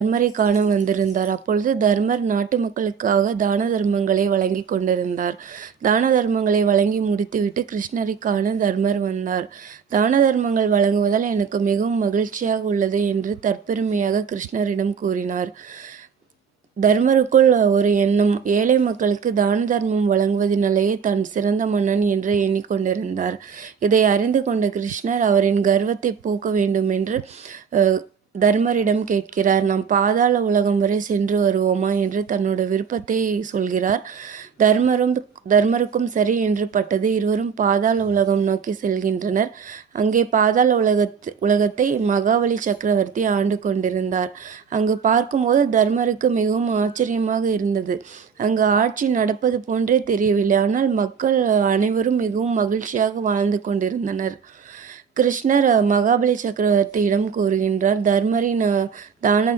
தர்மரை காண வந்திருந்தார். அப்பொழுது தர்மர் நாட்டு மக்களுக்காக தான தர்மங்களை வழங்கிக் கொண்டிருந்தார். தான தர்மங்களை வழங்கி முடித்துவிட்டு கிருஷ்ணரை காண தர்மர் வந்தார். தான தர்மங்கள் வழங்குவதால் எனக்கு மிகவும் மகிழ்ச்சியாக உள்ளது என்று தற்பெருமையாக கிருஷ்ணரிடம் கூறினார். தர்மருக்குள் ஒரு எண்ணம், ஏழை மக்களுக்கு தான தர்மம் வழங்குவதினாலேயே தான் சிறந்த மன்னன் என்று எண்ணிக்கொண்டிருந்தார். இதை அறிந்து கொண்ட கிருஷ்ணர் அவரின் கர்வத்தை போக்க வேண்டுமென்று தர்மரிடம் கேட்கிறார். நாம் பாதாள உலகம் வரை சென்று வருவோமா என்று தன்னோட விருப்பத்தை சொல்கிறார். தர்மருக்கும் சரி என்று பட்டது. இருவரும் பாதாள உலகம் நோக்கி செல்கின்றனர். அங்கே பாதாள உலகத்தை மகாபலி சக்கரவர்த்தி ஆண்டு கொண்டிருந்தார். அங்கு பார்க்கும்போது தர்மருக்கு மிகவும் ஆச்சரியமாக இருந்தது. அங்கு ஆட்சி நடப்பது போன்றே தெரியவில்லை. ஆனால் மக்கள் அனைவரும் மிகவும் மகிழ்ச்சியாக வாழ்ந்து கொண்டிருந்தனர். கிருஷ்ணர் மகாபலி சக்கரவர்த்தியிடம் கூறுகின்றார், தர்மரின் தான